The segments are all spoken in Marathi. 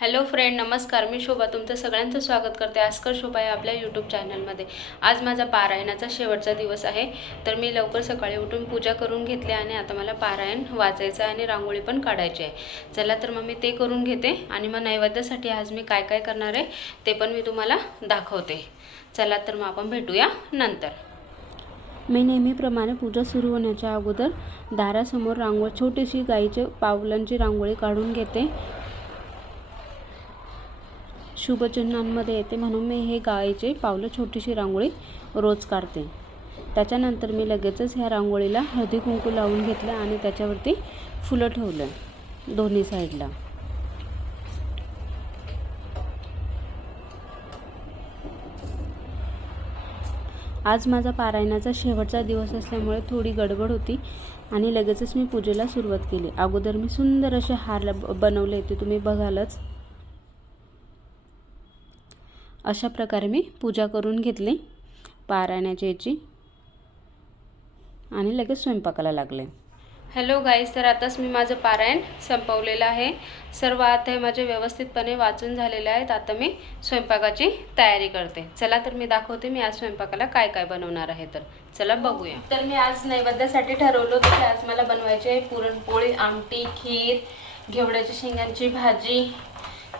हॅलो फ्रेंड नमस्कार. मी शोभा. तुमचं सगळ्यांचं स्वागत करते आस्कर शोभा या आपल्या यूट्यूब चॅनलमध्ये आज माझा पारायणाचा शेवटचा दिवस आहे. तर मी लवकर सकाळी उठून पूजा करून घेतली आणि आता मला पारायण वाचायचं आहे आणि रांगोळी पण काढायची आहे. चला तर मग मी ते करून घेते आणि मग नैवेद्यासाठी आज मी काय काय करणार आहे ते पण मी तुम्हाला दाखवते. चला तर मग आपण भेटूया नंतर. मी नेहमीप्रमाणे पूजा सुरू होण्याच्या अगोदर दारासमोर रांगोळी छोटीशी गाईचे पावलांची रांगोळी काढून घेते. शुभचिन्हांमध्ये येते म्हणून मी हे गायीचे पावलं छोटीशी रांगोळी रोज काढते. त्याच्यानंतर मी लगेचच ह्या रांगोळीला हळदी कुंकू लावून घेतलं आणि त्याच्यावरती फुलं ठेवलं दोन्ही साईडला. आज माझा पारायणाचा शेवटचा दिवस असल्यामुळे थोडी गडबड होती आणि लगेचच मी पूजेला सुरुवात केली. अगोदर मी सुंदर असे हार बनवले ते तुम्ही बघालच. अशा प्रकारे मी पूजा करून घेतली. पारायणाची याची. आणि लगेच स्वयंपाकाला लागले. हॅलो गाईज तर आताच मी माझं पारायण संपवलेलं आहे. सर्व आता हे माझे व्यवस्थितपणे वाचून झालेले आहेत. आता मी स्वयंपाकाची तयारी करते. चला तर मी दाखवते मी आज स्वयंपाकाला काय काय बनवणार आहे तर. चला बघूया. तर मी आज नैवेद्यासाठी ठरवलं होतं की आज मला बनवायचे आहे पुरणपोळी आमटी खीर घेवड्याच्या शेंगांची भाजी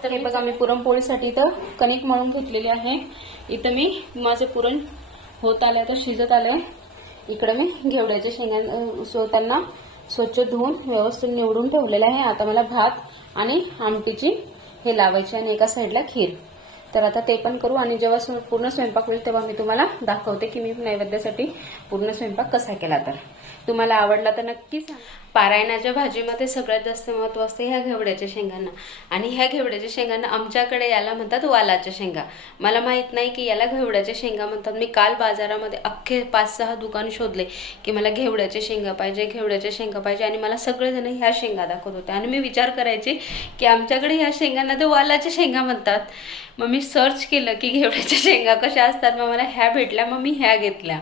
तर हे बघा मी पुरणपोळीसाठी इथं कणिक मळून घेतलेली आहे. इथं मी माझे पुरण होत आलं तर शिजत आलं इकडं मी घेवड्याच्या शेंगा सोताना स्वच्छ धुवून व्यवस्थित निवडून ठेवलेलं आहे. आता मला भात आणि आमटीची हे लावायची आणि एका साईडला खीर. तर आता ते पण करू आणि जेव्हा पूर्ण स्वयंपाक होईल तेव्हा मी तुम्हाला दाखवते की मी नैवेद्यासाठी पूर्ण स्वयंपाक कसा केला तर. तुम्हाला आवडला तर नक्कीच पारायणाच्या भाजीमध्ये सगळ्यात जास्त महत्त्व असते ह्या घेवड्याच्या शेंगांना. आणि ह्या घेवड्याच्या शेंगांना आमच्याकडे याला म्हणतात वालाच्या शेंगा. मला माहीत नाही की याला घेवड्याच्या शेंगा म्हणतात. मी काल बाजारामध्ये अख्खे पाच सहा दुकान शोधले की मला घेवड्याच्या शेंगा पाहिजे घेवड्याच्या शेंगा पाहिजे आणि मला सगळेजण ह्या शेंगा दाखवत होते. आणि मी विचार करायचे की आमच्याकडे ह्या शेंगांना ते वालाच्या शेंगा म्हणतात. मग मी सर्च केलं की घेवड्याच्या शेंगा कशा असतात. मग मला ह्या भेटल्या मग मी ह्या घेतल्या.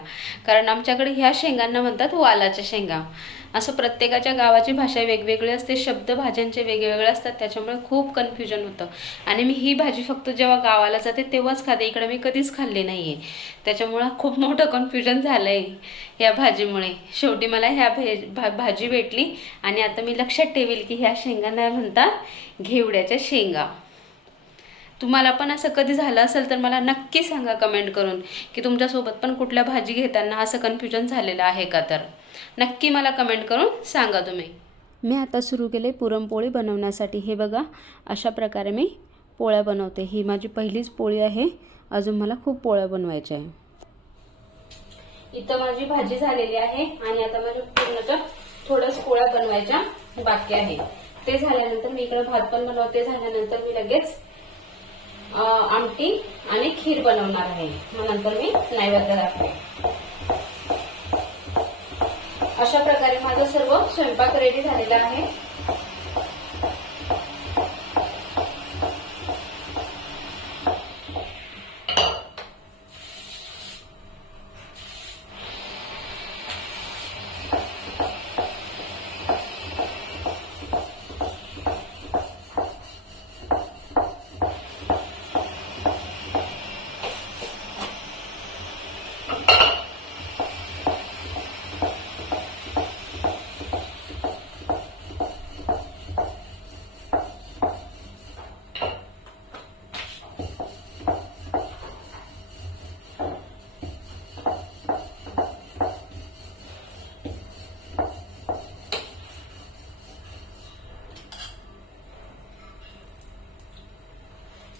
कारण आमच्याकडे ह्या शेंगांना म्हणतात वालाच्या शेंगा. असं प्रत्येकाच्या गावाची भाषा वेगवेगळी असते शब्द भाज्यांचे वेगवेगळे असतात त्याच्यामुळे खूप कन्फ्युजन होतं. आणि मी ही भाजी फक्त जेव्हा गावाला जाते तेव्हाच खाते. इकडे मी कधीच खाल्ली नाही आहे त्याच्यामुळं खूप मोठं कन्फ्युजन झालं आहे ह्या भाजीमुळे. शेवटी मला ह्या भेज भा भाजी भेटली आणि आता मी लक्षात ठेवेल की ह्या शेंगांना म्हणतात घेवड्याच्या शेंगा. तुम्हाला पण असं कधी झालं असेल तर मला नक्की सांगा कमेंट करून की तुमच्यासोबत पण कुठल्या भाजी घेताना असं कन्फ्युजन झालेलं आहे का तर? नक्की मला कमेंट करून सांगा तुम्ही. मी आता सुरू केले पुरणपोळी बनवण्यासाठी. हे बघा अशा प्रकारे मी पोळ्या बनवते. ही माझी पहिलीच पोळी आहे. अजून मला खूप पोळ्या बनवायच्या आहे इथं माझी भाजी झालेली आहे आणि आता माझ्या पूर्णच्या थोड्याच पोळ्या बनवायच्या बाकी आहे. ते झाल्यानंतर मी इकडे भात पण बनवते. झाल्यानंतर मी लगेच आमटी आणि खीर बनवणार आहे. मग नंतर मी नैवेद्य दाखवे अशा प्रकारे माझं सर्व स्वयंपाक रेडी झालेला आहे.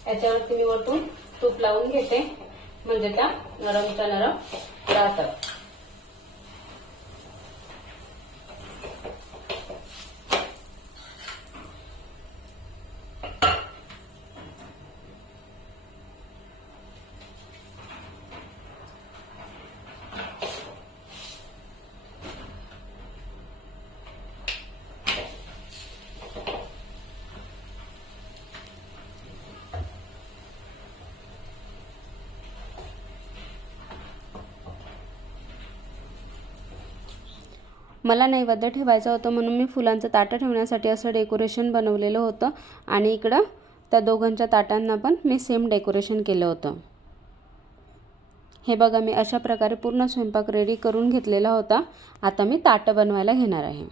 याच्यावरती मी वरतून तूप लावून घेते. म्हणजे त्या नरमच्या नरम राहतात. मला नैवेद्य ठेवायचं होतं म्हणून मी फुलांचं ताटं ठेवण्यासाठी असं डेकोरेशन बनवलेलं होतं. आणि इकडं त्या दोघांच्या ताटांना पण मी सेम डेकोरेशन केलं होतं. हे बघा मी अशा प्रकारे पूर्ण स्वयंपाक रेडी करून घेतलेला होता. आता मी ताटं बनवायला घेणार आहे.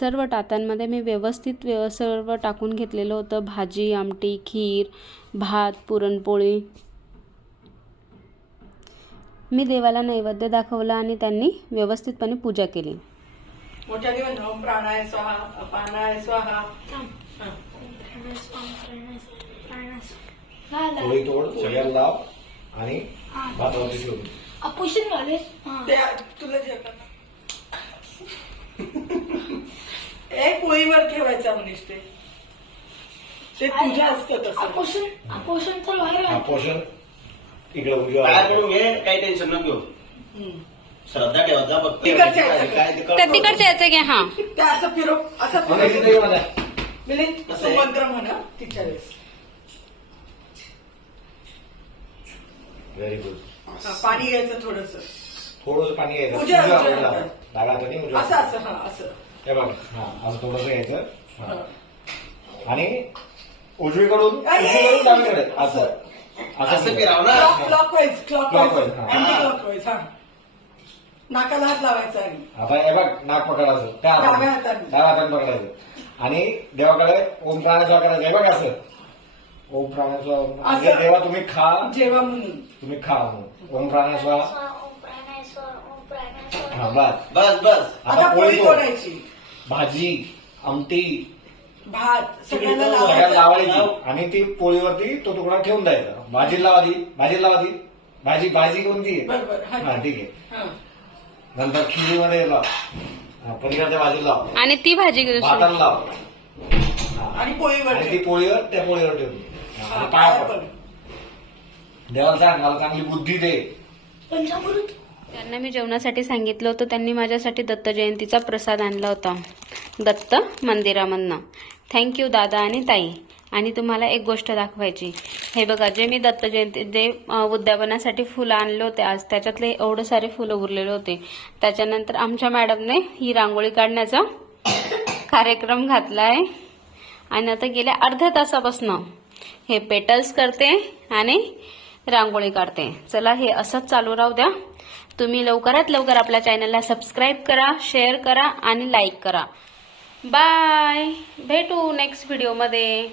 सर्व टातांमध्ये मी व्यवस्थित व्यव सर्व टाकून घेतलेलं होतं. भाजी आमटी खीर भात पुरणपोळी. मी देवाला नैवेद्य दाखवला आणि त्यांनी व्यवस्थितपणे पूजा केली. हा. आणि एक पोळीवर ठेवायचा मनीष ते. ते तुझं असतं तसं. अपोषण अपोषण तर बाहेर आहे. पोषण इकडे उजव्या घे काही टेन्शन नको घेऊ. श्रद्धा ठेवायचा फक्त तिकडच्या याचं काय ते त्या कळतं. तिकडचे याचे घ्या हां असं फिरव असं मला. मिलिंद असं आहे. म्हणा तिच्या वेळेस व्हेरी गुड हा, पाणी घ्यायचं थोडस थोडस पाणी घ्यायचं उजव्या उजव्या हाताला. बाजूला. डाव्या हाताने उजव्या असं. असं हा असं हे बघ हा असं थोडस घ्यायचं. हा. आणि उजवीकडून अरे! उजवीकडून डावीकडे असं असं फिराव ना. क्लॉक Clockwise, हा. अँटी हा. नाकाला हात लावायचा आणि आता हे बघ नाक पकडायचं. त्या डाव्या हाताने. हाताने. डाव्या हाताने पकडायचं. आणि देवाकडे ओम प्राणेश्वर करायचं. हे बघ असं. ओम म्हणजे असं. देवा तुम्ही खा. जेवा म्हणून. तुम्ही खा म्हणून. ओम प्राणायस्वर हा बस. बस बस. आता पोळी तोड. तोडायची. भाजी आमटी भात सगळ्यांना सगळ्यात लावायचा लावायची आणि ती पोळीवरती तो तुकडा ठेवून द्यायचा भाजी लावा दी भाजी लावा दी भाजी भाजी कोणती आहे बरोबर हा. हा ठीक आहे हा. नंतर खिरीमध्ये लाव हा, पलीकडच्या भाजी लाव आणि ती भाजी दुसरी. भाताला लाव हा. आणि पोळीवर आणि ती. पोळीवर त्या पोळीवर ठेवून दे. हा, हा, आणि पाया पाया पड पड. देवाला सांग मला चांगली बुद्धी दे पंचामृत त्यांना मी जेवणासाठी सांगितलं होतं. त्यांनी माझ्यासाठी दत्त जयंतीचा प्रसाद आणला होता. दत्त मंदिरामधनं. थँक्यू दादा आणि ताई. आणि तुम्हाला एक गोष्ट दाखवायची. हे बघा जे मी दत्त जयंती जे उद्यापनासाठी फुलं आणले होते आज त्याच्यातले एवढे सारे फुलं उरलेले होते. त्याच्यानंतर आमच्या मॅडमने ही रांगोळी काढण्याचा कार्यक्रम घातला आहे आणि आता गेल्या अर्ध्या तासापासनं हे पेटल्स करते आणि रांगोळी काढते. चला हे असंच चालू राहू द्या. तुम्ही लवकरात लवकर आपल्या चॅनलला सबस्क्राईब करा शेअर करा आणि लाईक करा. बाय. भेटू नेक्स्ट व्हिडिओमध्ये.